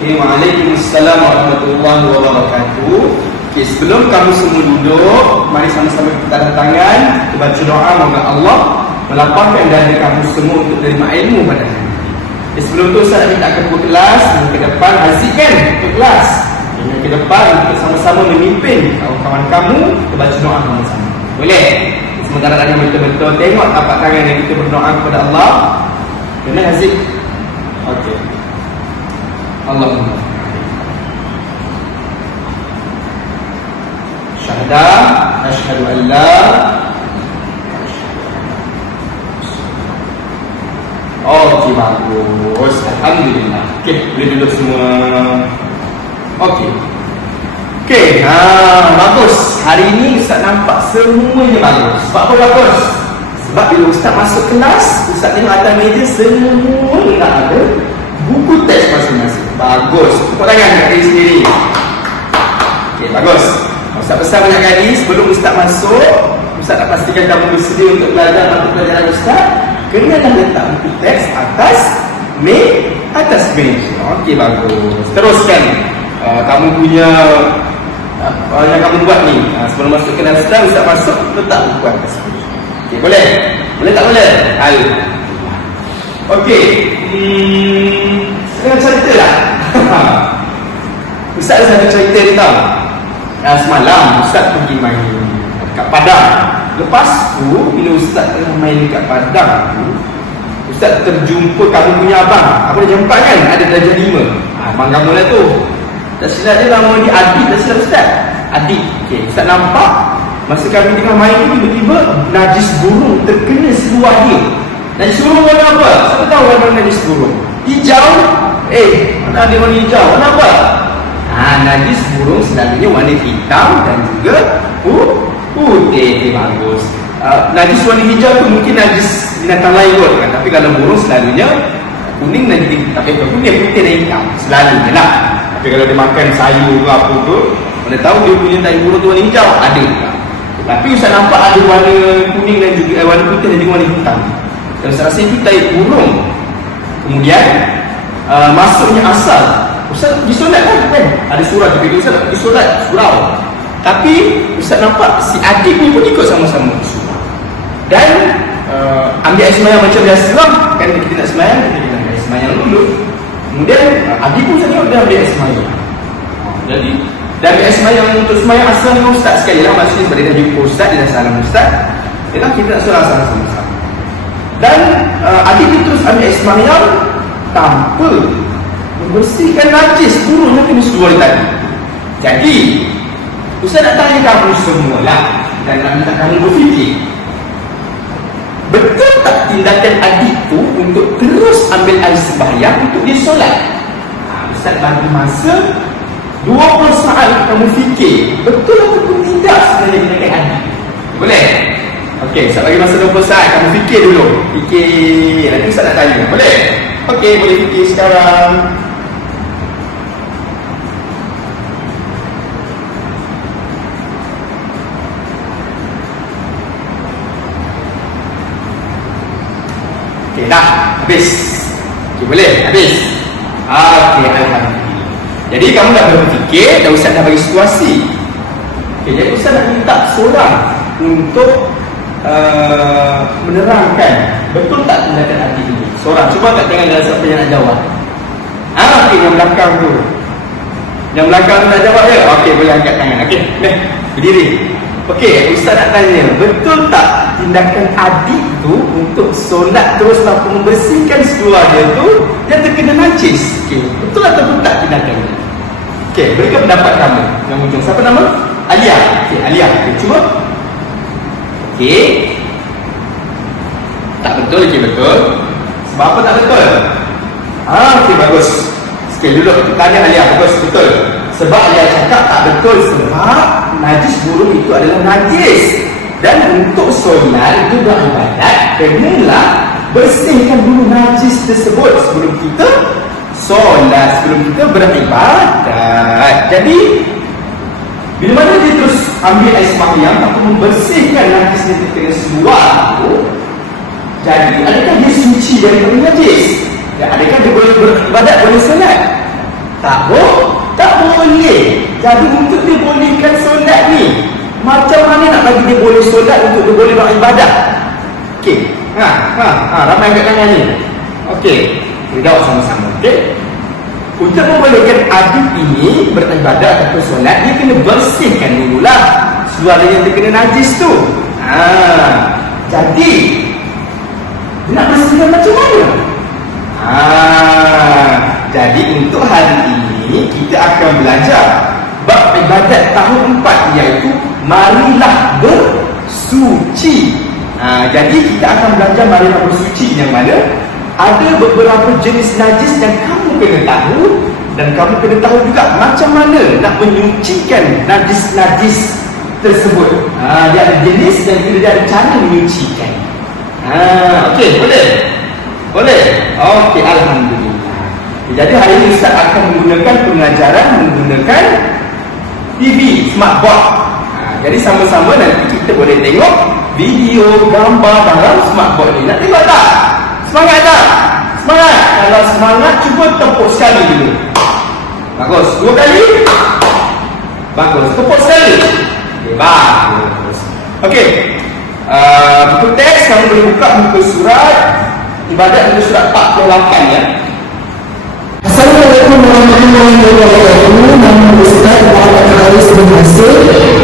Waalaikumsalam warahmatullahi wabarakatuh. Okay, sebelum kamu semua duduk, mari sama-sama kita angkat tangan, kita baca doa moga Allah melapangkan dada kamu semua untuk menerima ilmu pada hari ini. Okay, sebelum tu saya minta ketua kelas ke depan hazikan ketua kelas ke depan untuk sama-sama memimpin kawan-kawan kamu kita baca doa sama-sama. Boleh? Sementara tadi betul-betul tengok tapak tangan yang kita berdoa kepada Allah. Boleh Haziq? Okey. Allahumma syahada asyhadu an la. Okey, bagus, alhamdulillah. Okey, boleh duduk semua. Okey. Okey, bagus. Hari ini Ustaz nampak semuanya bagus. Sebab apa bagus? Sebab bila Ustaz masuk kelas, Ustaz tengok atas meja semua dah ada buku teks masing-masing. Bagus. Tepuk tangan kat diri sendiri. Okey, bagus. Ustaz pesan banyak kali sebelum Ustaz masuk, Ustaz nak pastikan kamu bersedia untuk belajar mata pelajaran Ustaz. Kena dah letak buku teks atas meja. Okey, bagus. Teruskan kamu punya yang kamu buat ni. Sebelum masuk kelas Ustaz masuk letak buku atas meja. Okey, boleh? Boleh tak boleh? Okey. Saya cerita lah. Ustaz ada satu cerita ni tau. Semalam Ustaz pergi main kat Padang. Lepas tu bila Ustaz tengah main dekat Padang tu, Ustaz terjumpa kamu punya abang. Apa dia jumpa kan? Ada darjah 5. Abang kamu lah tu. Tak silap dia nama dia Adik. Tak silap Ustaz, Adik. Okay, Ustaz nampak masa kami tengah main tu, tiba-tiba najis burung terkena seluar dia. Najis burung warna apa? Siapa tahu warna najis burung? Hijau. Mana ada warna hijau? Warna apa? Najis burung selalunya warna hitam dan juga putih. Bagus. Najis warna hijau tu mungkin najis binatang lain kot kan? Tapi kalau burung selalunya kuning dan kuning, putih dan hitam selalunya lah. Tapi kalau dia makan sayur ke apa tu, mana tahu dia punya tai burung tu warna hijau, ada. Tapi Ustaz nampak ada warna kuning dan juga warna putih dan juga warna hitam. Dan Ustaz rasa itu tai burung. Kemudian masuknya asal Ustaz pergi solat kan? Ada surah juga Ustaz nak pergi solat surau. Tapi Ustaz nampak si Adik ni pun ikut sama-sama surau. Dan ambil air semayang macam biasa lah. Kan kita nak semayang, kita kena ambil air semayang dulu. Kemudian Adik pun saya tengok dia ambil air semayang. Jadi dan ambil air semayang untuk semayang asal dengan Ustaz sekali lah. Masih pada dah jumpa Ustaz, dia dah salam Ustaz. Yalah kita nak solat asal sama-sama. Dan Adik ni terus ambil air semayang tanpa membersihkan najis burung yang kena seluar tadi. Jadi Ustaz nak tanya kamu semualah dan nak minta kamu berfikir, betul tak tindakan Adik tu untuk terus ambil air sembahyang untuk dia solat? Ustaz bagi masa 20 saat kamu fikir betul ataupun tidak sebenarnya tindakan Adik. Boleh? Okey, Ustaz bagi masa 20 saat kamu fikir dulu. Fikir, nanti Ustaz nak tanya. Boleh? Okey, boleh fikir sekarang. Okey, dah habis. Okey, boleh? Habis. Okey, alhamdulillah. Jadi kamu dah berfikir, dah Ustaz dah bagi situasi. Okey, jadi Ustaz nak minta seorang untuk menerangkan betul tak tindakan Adik ini. Seorang, cuba kat tangan dalam siapa yang nak jawab. Okey, yang belakang tu. Yang belakang tu nak jawab ya? Okey, boleh angkat tangan. Okey, berdiri. Okey, Ustaz nak tanya, betul tak tindakan Adik tu untuk solat terus tanpa membersihkan seluar dia tu dia terkena najis? Okey, betul ataupun tak tindakan dia? Okey, berikan pendapat kamu. Yang ujung, siapa nama? Alia. Okey, Alia. Okey, cuba. Okey. Tak betul, okey betul. Sebab apa tak betul? Okey, bagus. Sekali dulu kita tanya Alia, bagus, betul. Sebab Alia cakap tak betul sebab najis burung itu adalah najis. Dan untuk solat juga ibadat, kenalah bersihkan dulu najis tersebut sebelum kita solat, sebelum kita beribadat. Jadi bila mana dia terus ambil air sembahyang untuk membersihkan najis yang terkena seluar tu, jadi adakah dia suci dari najis? Dan adakah dia boleh beribadat, boleh solat? Tak boleh. Jadi untuk dia bolehkan solat ni, macam mana nak bagi dia boleh solat untuk dia boleh beribadah? Okey. Ramai kat kanan ni. Okey. Kita jawab sama-sama. Okey. Untuk membolehkan adik ini beribadah atau solat, dia kena bersihkan dululah suara yang terkena najis tu. Jadi dia nak bersihkan macam mana? Jadi untuk hari ini kita akan belajar bab ibadat tahun 4, iaitu marilah bersuci. Jadi kita akan belajar marilah bersuci yang mana ada beberapa jenis najis yang kamu kena tahu, dan kamu kena tahu juga macam mana nak menyucikan najis-najis tersebut. Dia ada jenis dan dia ada cara menyucikan. Okey, boleh? Boleh? Okey, alhamdulillah. Jadi hari ini Ustaz akan menggunakan pengajaran menggunakan TV smartboard. Jadi sama-sama nanti kita boleh tengok video, gambar dalam smartboard ni. Nak tengok tak? Semangat tak? Semangat? Kalau semangat, cuba tepuk sekali dulu. Bagus. 2 kali. Bagus. Tepuk sekali. Okay, bagus. Okey. Buku teks kamu boleh buka muka surat ibadat, muka surat 48 ya. Assalamualaikum warahmatullahi wabarakatuh. Nama Ustaz Muhammad Haris bin Nasir.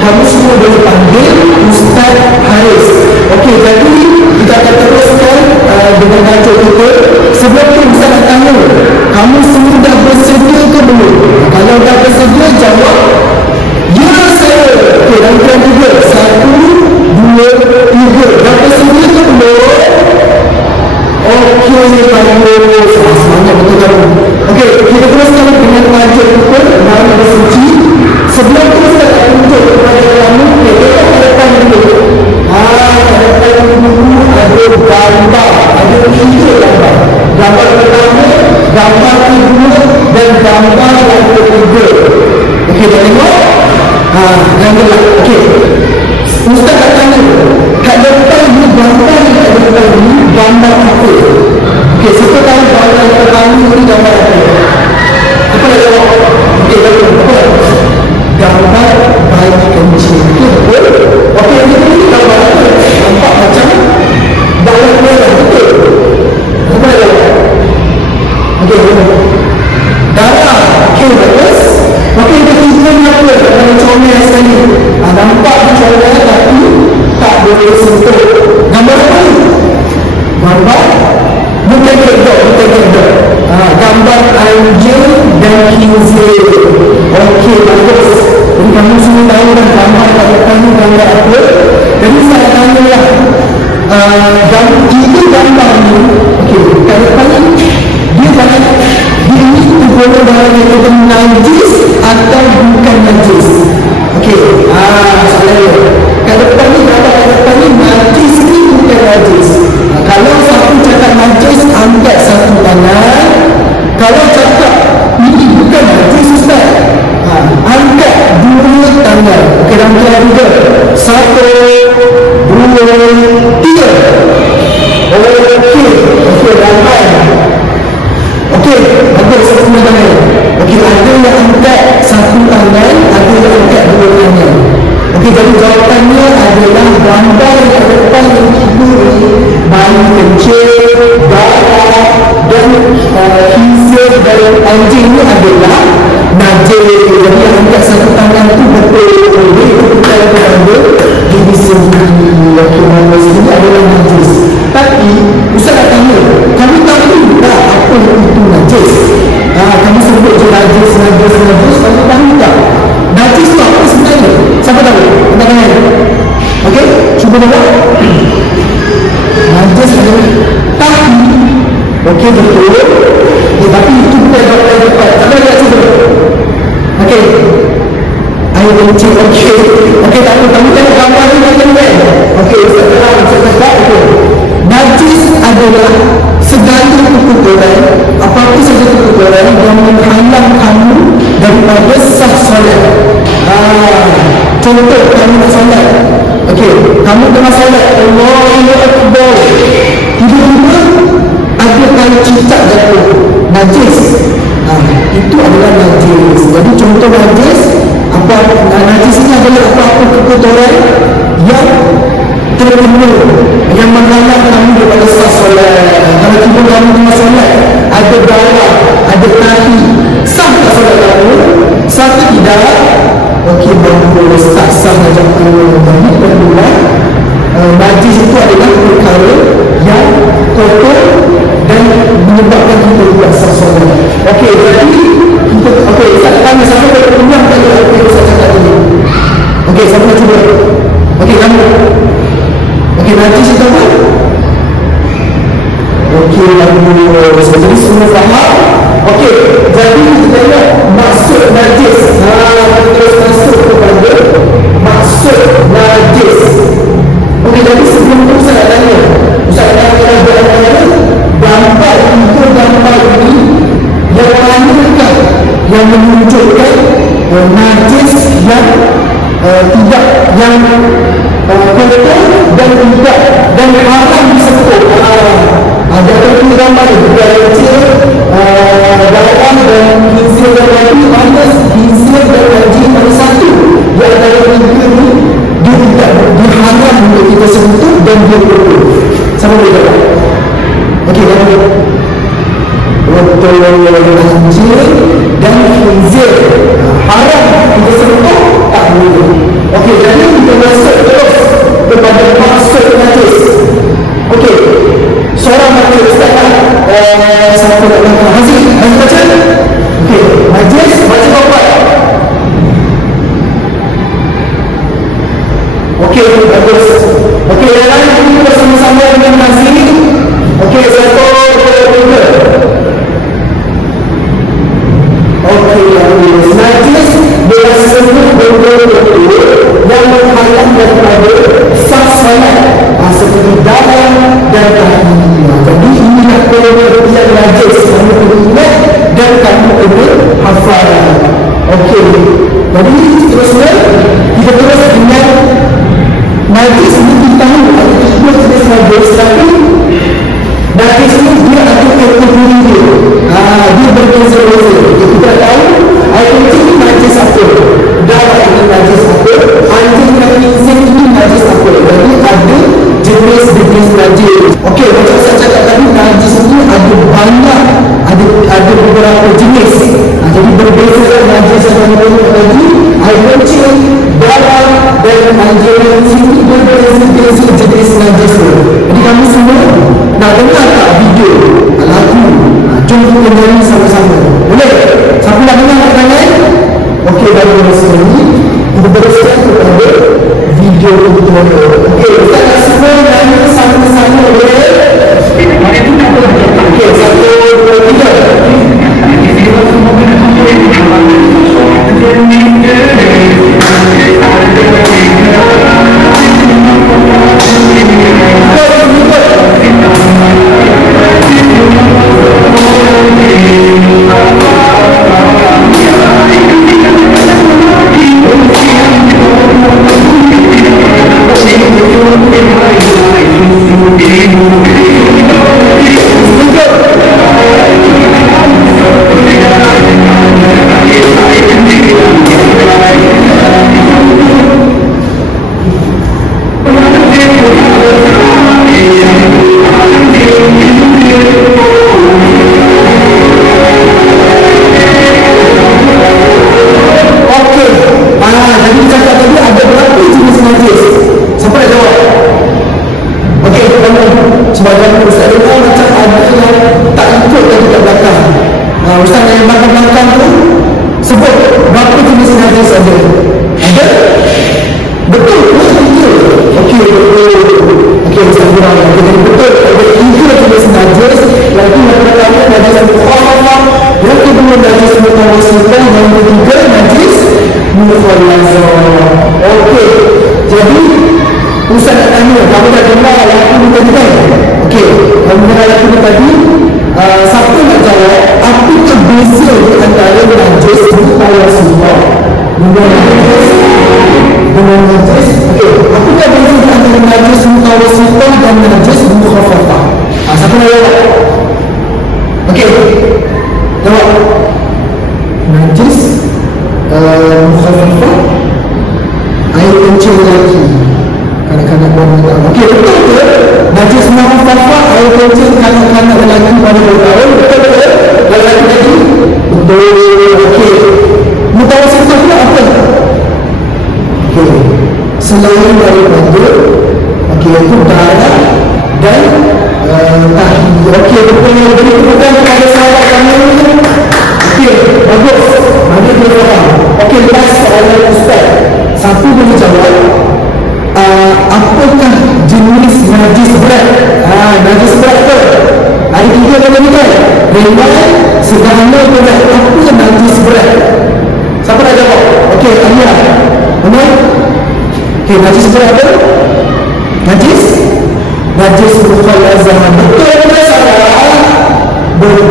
Kamu semua boleh panggil Ustaz Haris. Okey, jadi kita akan teruskan dengan tajuk kita. Sebelum tu Ustaz nak tanya, kamu semua dah bersedia ke belum? Kalau dah bersedia, jawab ya saya. Okey, dan yang kedua, 1, 2, 3. Dah bersedia ke belum? Okey, bagus. Semangat betul kamu. Okey, kita teruskan dengan tajuk kita, marilah bersuci. Sebelum tu Ustaz nak tunjuk kepada kamu, kita ke depan dulu. Ke depan dulu ada gambar, ada 3 gambar. Gambar pertama, gambar kedua dan gambar yang ketiga. Okey, dah tengok? Gambar. Okey. Ustaz nak tanya, kat depan ni gambar yang kat depan ni gambar apa? Okey, siapa tahu gambar yang pertama ni gambar apa? Apa nak jawab? Okey, betul. Apa? Gambar bayi kencing. Okey, betul? Okey, ini gambar apa? Nampak macam darah merah, betul? Apa nak jawab? Okey, betul. Darah. Okey, bagus. Okey, ketiga ni apa? Kalau comel sekali. Nampak comel tapi tak boleh sentuh. Gambar apa ni? Gambar bukan gedok. Gambar anjing dan khinzir. Okey, bagus. Jadi kamu semua tahu kan gambar kat depan ni gambar apa. Jadi saya tanya lah, tiga gambar ni, okey, kat depan ni dia jangan, dia ni tergolong dalam yang najis atau bukan najis. Okey, soalan dia, kat depan ni gambar kat depan ni najis ni bukan najis. Kalau satu cakap najis, angkat satu tangan. Kalau cakap ini bukan najis Ustaz, angkat 2 tangan. Okey, dalam kira juga 1, 2, 3. Okey, ramai. Okey, bagus, semua tangan. Okey, ada yang angkat 1 tangan, ada yang angkat 2 tangan. Okey, jadi jawapannya adalah gambar yang depan yang ibu ni, bayi kecil, darah dan khinzir dan anjing ni adalah najis. Jadi yang angkat 1 tangan tu betul boleh kita ambil di sini. Okey, nama sini adalah najis. Tapi Ustaz nak tanya, kamu tahu tak apa itu najis? Kamu sebut je najis, kamu tahu tak? Najis tu apa sebenarnya? Siapa tahu? Angkat tangan. Okey, cuba jawab. Najis adalah tapi, okey, betul. Tapi itu bukan jawapan yang tepat. Tak ada nak cuba. Okey, air kencing. Okey, tak apa. Kamu tengok gambar ni macam ni. Okey, Ustaz terang. Okey, najis adalah segala pertukaran, apa-apa saja pertukaran yang menghalang kamu daripada sah solat. Contoh, kamu nak solat. Okey, kamu tengah solat, Allahu Akbar, tiba-tiba ada kali cicak jatuh, najis. Itu adalah contoh najis. Najis ini adalah apa-apa kekotoran yang terkena, yang menghalang kamu daripada sah solat. Kalau tiba kamu tengah solat, ada darah, ada tali, sah tak solat kamu? Sah tak tidak? Okey, bagus, tak sah ajak kamu. Jadi perlulah najis itu adalah perkara yang kotor dan menyebabkan kita tidak sah solat. Okey, jadi kita, okey, saya tanya siapa yang pernah tanya apa yang saya cakap tadi? Okey, siapa nak cuba? Okey, kamu. Okey, najis itu apa? Okey, bagus. Jadi semua faham? Okey, jadi kita lihat maksud najis. Kita terus masuk kepada maksud najis. Okey, jadi sebelum tu saya nak tanya. Ustaz nak tanya gambar itu, gambar ini yang manakah yang menunjukkan najis yang tidak, yang kotor dan tidak, dan haram disentuh. Ada tentu gambar budaya kecil, dalam dan kinsir dan wajib, mana kinsir dan wajib pada satu yang dalam tiga ni dia tidak diharam untuk kita sentuh dan dia kotor. Sama boleh jawab? Okey, gambar kincir dan kinsir haram kita sentuh, tak boleh. Okey, jadi kita masuk terus kepada maksud najis. Okey, seorang baca Ustaz kan, siapa nak baca? Haziq baca? Okey, najis baca apa? Okey, bagus. Okey, yang lain kita bersama-sama dengan Haziq. Okey, satu, dua, tiga. Okey, najis adalah semua benda yang menghalang daripada sah solat, seperti darah dan kaki. Jadi inilah pengertian najis. Kamu perlu ingat dan kamu perlu hafal. Okey, jadi seterusnya kita terus dengan najis ini. Kita tahu ada tiga jenis najis, tapi najis ini dia ada kategori dia. Dia berbeza-beza. Kita tahu air kecil ini najis apa, darah ini najis apa, anjing dan kincir ini najis apa. Jadi ada jenis-jenis najis. Okey, macam saya cakap tadi, najis ini ada banyak, ada beberapa jenis. Jadi berbeza najis yang kami tengok tadi, air kecil, darah dan anjing dan kincir ini berbeza-beza jenis najis tu. Jadi kami semua nak dengar tak video lagu? Jom kita nyanyi sama-sama. Boleh? Siapa nak dengar kat tangan? Okey, bagus sekali. Kita teruskan kepada video kita. Okey, kita nak semua nyanyi sama-sama. Boleh? Okey, satu, dua, tiga. kanak-kanak lelaki pada bertahun, betul-betul lelaki tadi? Betul. Okey, mutawasitah itu apa? Okey, selain daripada itu darah dan tahi. Okey, betul. Jadi bukan kepada sahabat kami. Okey, bagus. Mari kita faham. Okey, lepas soalan Ustaz, satu boleh jawab, apakah jenis najis berat? Najis berat tu ada 3 kata ni kan? Ringan, sederhana, berat. Apa najis berat? Siapa nak jawab? Okey, Amir. Amir? Okey, najis berat tu? Najis mukhalazah. Betul ke salah? Betul.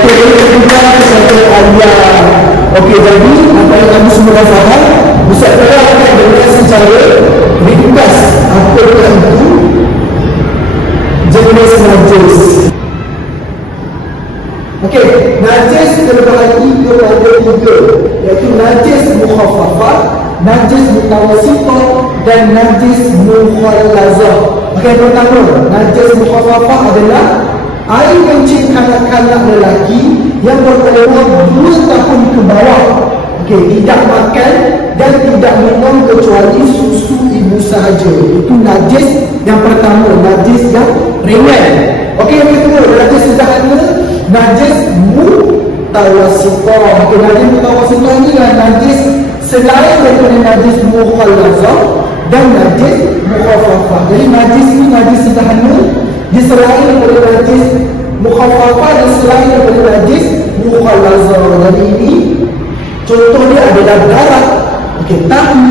Okey, kita kata ayat. Okey, jadi apa yang kamu semua dah faham, Ustaz terangkan dengan secara ringkas apakah itu jenis najis. Okey, najis terbahagi kepada 3, iaitu najis mukhaffafah, najis mutawassithah dan najis mukhalazah. Okey, pertama, najis mukhaffafah adalah air kencing kanak-kanak lelaki yang berumur 2 tahun ke bawah. Okey, tidak makan dan tidak minum kecuali susu ibu sahaja. Itu najis yang pertama, najis yang ringan. Okey, yang kedua, najis sederhana, najis mutawassithah. Okey, najis mutawassithah ni adalah najis selain daripada najis mukhalazah dan najis mukhaffafah. Jadi najis ni najis sederhana, dia selain daripada najis mukhaffafah dan selain daripada najis mukhalazah. Jadi ini contoh dia adalah darah, okey, tahi,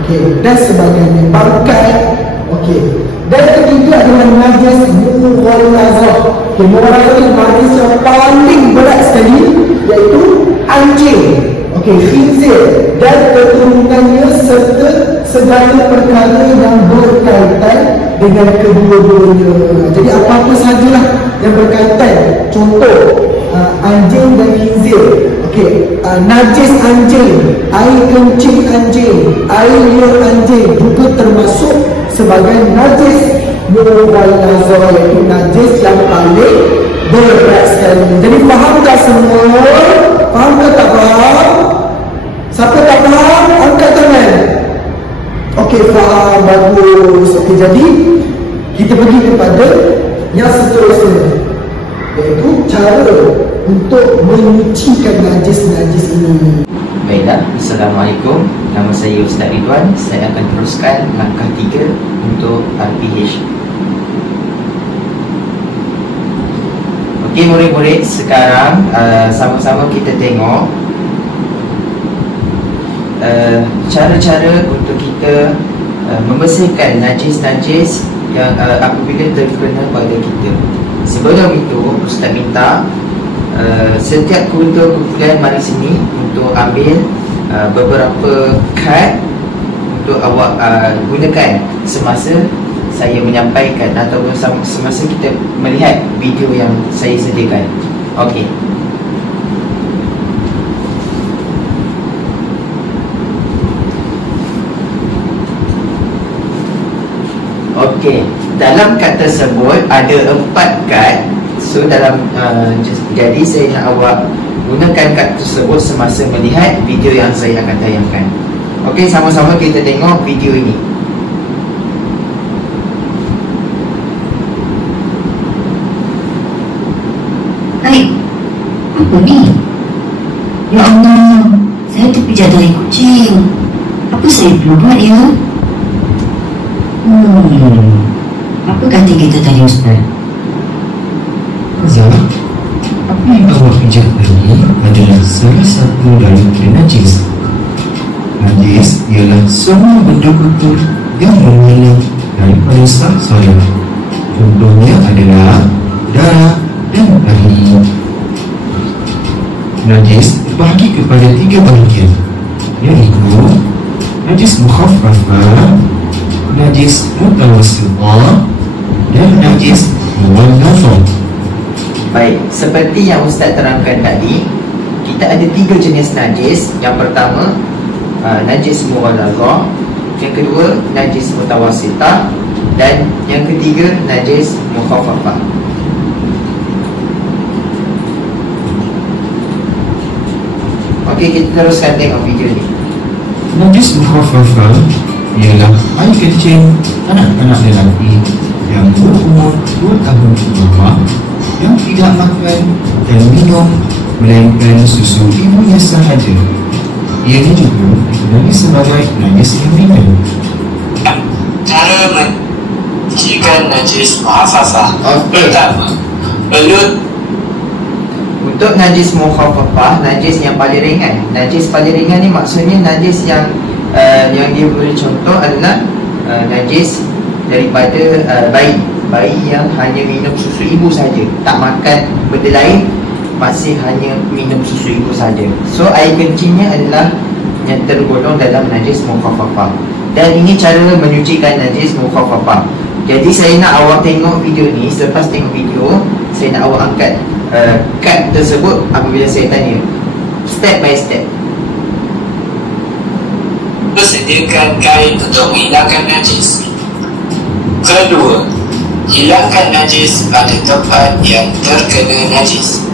okey, dan sebagainya, bangkai. Okey, dan ketiga adalah najis mukhalazah. Okey, mukhalazah ini najis yang paling berat sekali, iaitu anjing, okey, khinzir dan keturunannya serta segala perkara yang berkaitan dengan kedua-duanya. Jadi apa-apa sahajalah yang berkaitan, contoh anjing dan khinzir. Okey, najis anjing, air kencing anjing, air liur anjing juga termasuk sebagai najis mukhalazah, iaitu najis yang paling berat sekali. Jadi faham tak semua? Faham ke tak faham? Siapa tak faham, angkat tangan. Okey, faham, bagus. Okey, jadi kita pergi kepada yang seterusnya, iaitu cara untuk menyucikan najis-najis ini. Baiklah, Assalamualaikum. Nama saya Ustaz Ridwan. Saya akan teruskan langkah 3 untuk RPH. Okey murid-murid, sekarang sama-sama kita tengok cara-cara untuk kita membersihkan najis-najis yang apabila terkena pada kita. Sebelum itu, Ustaz minta setiap kumpulan mari sini untuk ambil beberapa kad untuk awak gunakan semasa saya menyampaikan ataupun semasa kita melihat video yang saya sediakan. Okey. Okey, dalam kad tersebut ada 4 kad. So dalam jadi saya nak awak gunakan kad tersebut semasa melihat video yang saya akan tayangkan. Okey, sama-sama kita tengok video ini. Hai, apa ni? Ya Allah, saya terpijak dari kucing. Apa saya perlu buat ya? Apa kata kita tadi Ustaz? Azhar, apa yang awak pijak tadi adalah salah satu daripada najis. Najis ialah semua benda kotor yang mengalir daripada sah solat. Contohnya adalah darah dan tahi. Najis terbahagi kepada 3 bahagian, iaitu najis mukhaffafah, najis mutawassithah dan najis mughalladhah. Baik, seperti yang Ustaz terangkan tadi, kita ada 3 jenis najis. Yang pertama, najis mughalladhah, yang kedua najis mutawassithah, dan yang ketiga najis mukhaffafah. Okey, kita teruskan tengok video ni. Najis mukhafafah ialah air kencing anak-anak lelaki yang berumur 2 tahun ke bawah yang tidak makan dan minum melainkan susu ibunya sahaja. Ianya juga dikenali sebagai najis yang ringan. Cara mencirikan najis mukhafafah. Pertama, untuk najis mukhafafah, najis yang paling ringan. Najis paling ringan ni maksudnya najis yang dia beri contoh adalah najis daripada bayi yang hanya minum susu ibu saja, tak makan benda lain, masih hanya minum susu ibu saja. So air kencingnya adalah yang tergolong dalam najis mukhafafah. Dan ini cara menyucikan najis mukhafafah. Jadi saya nak awak tengok video ni. Selepas tengok video, saya nak awak angkat kad tersebut apabila saya tanya step by step. sediakan kain untuk menghilangkan najis. Kedua, hilangkan najis pada tempat yang terkena najis.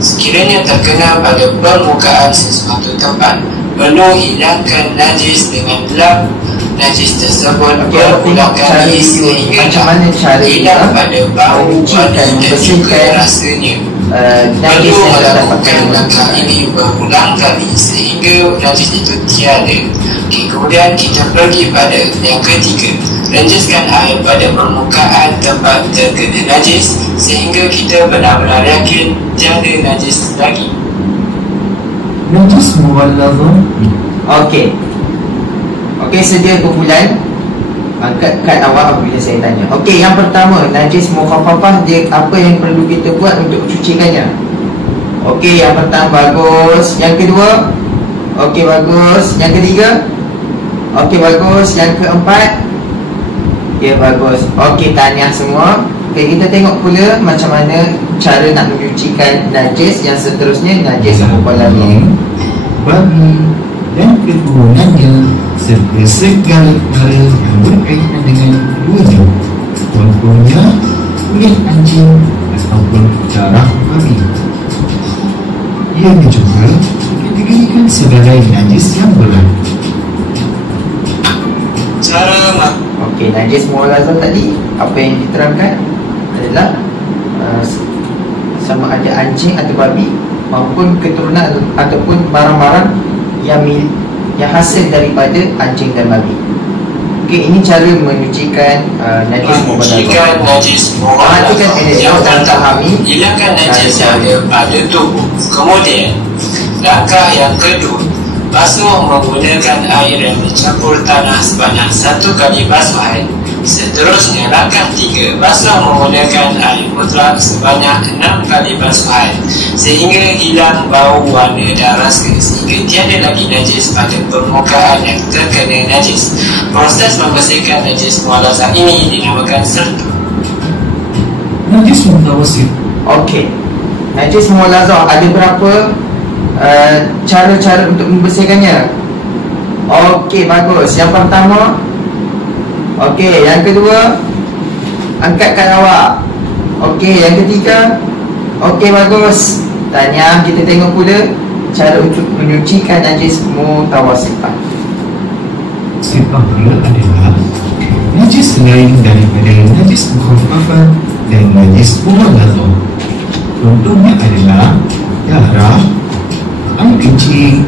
Sekiranya terkena pada permukaan sesuatu tempat, perlu hilangkan najis dengan lap najis tersebut berulang kali sehingga hilang pada bau, warna dan juga rasanya. Perlu melakukan langkah ini berulang kali sehingga najis itu tiada. Kemudian kita pergi pada yang ketiga, renjaskan air pada permukaan tempat terkena najis sehingga kita benar-benar yakin tiada najis lagi. Najis muwallazah. Okey, sedia kumpulan. Angkat kad awak apabila saya tanya. Okey, yang pertama, najis mukhaffafah, dia apa yang perlu kita buat untuk mencucikannya? Okey, yang pertama bagus. Yang kedua, okey bagus. Yang ketiga, okey bagus. Yang keempat, okey bagus. Okey, tahniah semua. Okey, kita tengok pula macam mana cara nak mencucikan najis yang seterusnya, najis mukhaffafah. Bagi dan keturunannya serta segala perkara yang berkaitan dengan keduanya, contohnya kulit anjing ataupun darah babi. Ianya juga dikategorikan sebagai najis yang berat. Okey, najis muwallazah tadi apa yang diterangkan adalah sama ada anjing atau babi maupun keturunan ataupun barang-barang yang hasil daripada anjing dan babi. Okey, ini cara menyucikan najis muwallazah. Yang pertama, hilangkan najis yang ada pada tubuh. Kemudian, langkah yang kedua, basuh menggunakan air yang dicampur tanah sebanyak 1 kali basuhan. Seterusnya, langkah 3, basuh menggunakan air mutlak sebanyak 6 kali basuhan sehingga hilang bau, warna dan rasa, sehingga tiada lagi najis pada permukaan yang terkena najis. Proses membersihkan najis muwallazah ini dinamakan serta. Najis mutawasit. Okey, najis muwallazah ada berapa cara-cara untuk membersihkannya? Okey, bagus. Yang pertama, okey, yang kedua, angkat kad awak. Okey, yang ketiga, okey, bagus. Tahniah, kita tengok pula cara untuk menyucikan najis mutawasitah. Sifat pula adalah najis lain daripada najis mukhaffafah dan najis muwallazah. Contohnya adalah darah, air kencing,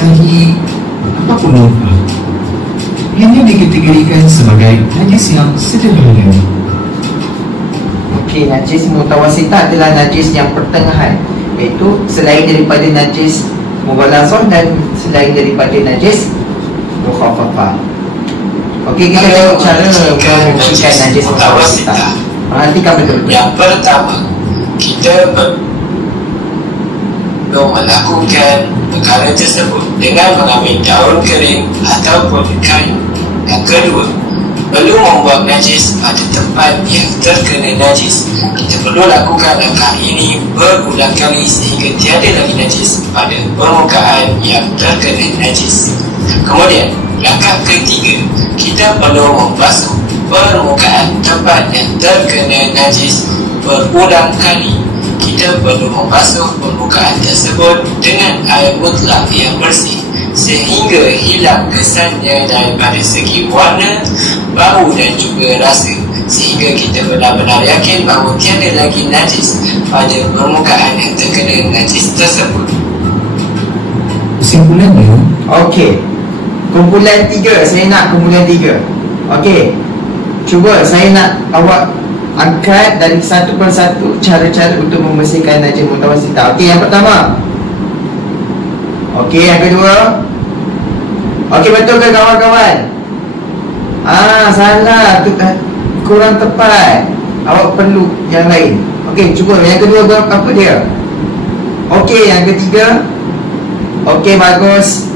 tahi ataupun muntah. Ianya dikategorikan sebagai najis yang sederhana. Okey, najis mutawasitah adalah najis yang pertengahan, iaitu selain daripada najis muwallazah dan selain daripada najis mukhaffafah. Okey, kita tengok cara menyucikan najis mutawasitah. Perhatikan betul-betul. Yang pertama, kita melakukan perkara tersebut dengan mengambil daun kering ataupun kayu. Yang kedua, perlu membuang najis pada tempat yang terkena najis. Kita perlu lakukan langkah ini berulang kali sehingga tiada lagi najis pada permukaan yang terkena najis. Kemudian, langkah ketiga, kita perlu membasuh permukaan tempat yang terkena najis berulang kali. Kita kita perlu membasuh permukaan tersebut dengan air mutlak yang bersih sehingga hilang kesannya daripada segi warna, bau dan juga rasa, sehingga kita benar-benar yakin bahawa tiada lagi najis pada permukaan yang terkena najis tersebut. Kesimpulannya, Okey, kumpulan 3, saya nak kumpulan 3. Okey, cuba saya nak awak angkat dari satu persatu cara-cara untuk membersihkan najis mutawasitah. Okey, yang pertama. Okey, yang kedua. Okey, betul ke kawan-kawan? Salah, kurang tepat. Awak perlu yang lain. Okey, cuba yang kedua apa dia? Okey, yang ketiga. Okey, bagus.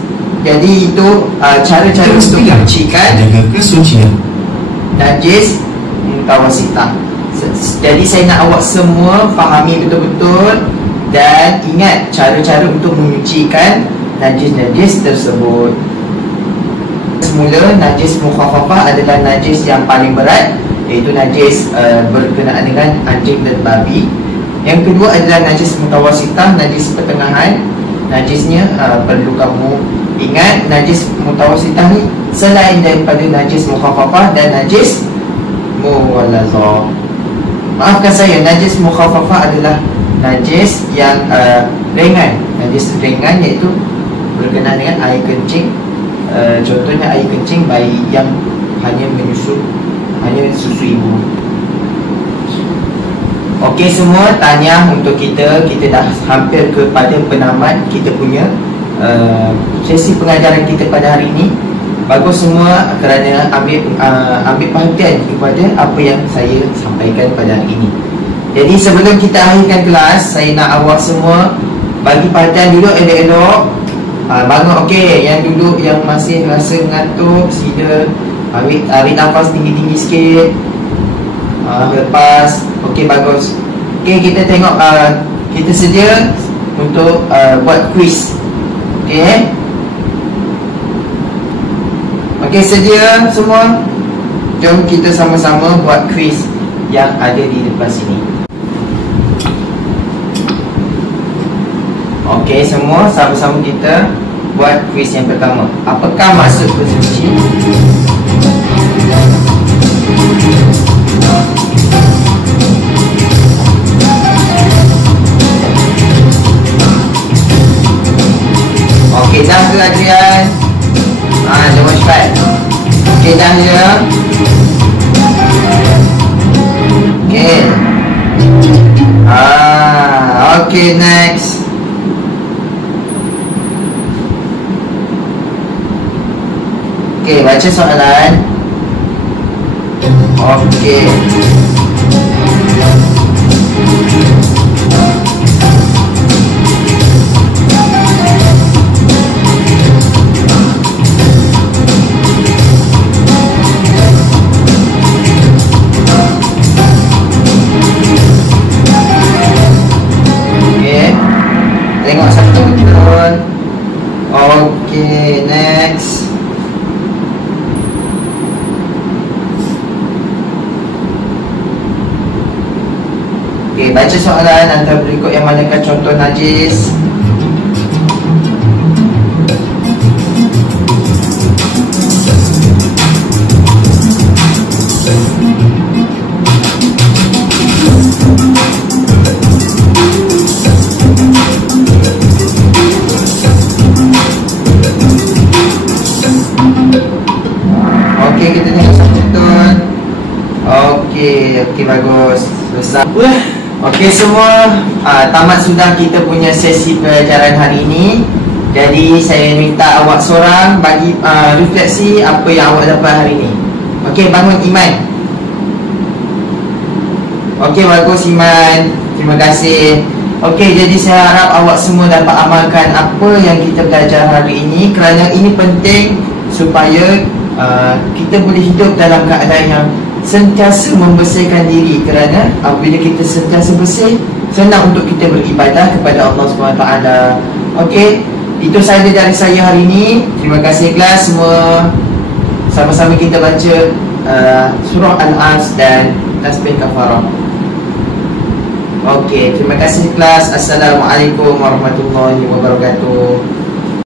Jadi itu cara-cara untuk mencucikan jaga kesucian. najis mutawasitah. Jadi saya nak awak semua fahami betul-betul dan ingat cara-cara untuk menyucikan najis-najis tersebut. Semula, najis mukhaffafah adalah najis yang paling berat, iaitu najis berkenaan dengan anjing dan babi. Yang kedua adalah najis mutawasitah, najis pertengahan. Najisnya perlu kamu ingat, najis mutawasitah ni selain daripada najis mukhaffafah dan najis mughallazah. Maafkan saya, najis mukhaffafah adalah najis yang ringan. Najis ringan iaitu berkenaan dengan air kencing. Contohnya air kencing bayi yang hanya hanya susu ibu. Okey semua, tanya untuk kita dah hampir kepada penamat kita punya sesi pengajaran kita pada hari ini. Bagus semua kerana ambil perhatian kepada apa yang saya sampaikan pada hari ini. Jadi sebelum kita akhirkan kelas, saya nak awak semua bagi perhatian duduk elok-elok. Bangun, okey. Yang duduk yang masih rasa ngantuk, sila tarik nafas tinggi-tinggi sikit. Lepas, okey, bagus. Okey, kita tengok, kita sedia untuk buat quiz. Okey, okey, sedia semua? Jom kita sama-sama buat quiz yang ada di depan sini. Okey, semua sama-sama kita buat quiz yang pertama. Apakah maksud bersuci? Okey, dah ke Adrian? Jom cepat. Okey, dah ya? Okey. Okey, next. Okey, baca soalan. Okey. Tengok satu betul. Okey, next. Okey, baca soalan antara berikut yang manakah contoh najis? Okey, kita tengok satu betul. Okey, bagus. Selesai. Okey semua, tamat sudah kita punya sesi pelajaran hari ini. Jadi saya minta awak seorang bagi refleksi apa yang awak dapat hari ini. Okey, bangun Iman. Okey, bagus Iman. Terima kasih. Okey, jadi saya harap awak semua dapat amalkan apa yang kita belajar hari ini, kerana ini penting supaya kita boleh hidup dalam keadaan yang sentiasa membersihkan diri, kerana apabila kita sentiasa bersih, senang untuk kita beribadah kepada Allah SWT. Okey, itu sahaja dari saya hari ini. Terima kasih kelas semua. Sama-sama kita baca surah Al-As dan tasbih kafarah. Okey, terima kasih kelas. Assalamualaikum warahmatullahi wabarakatuh.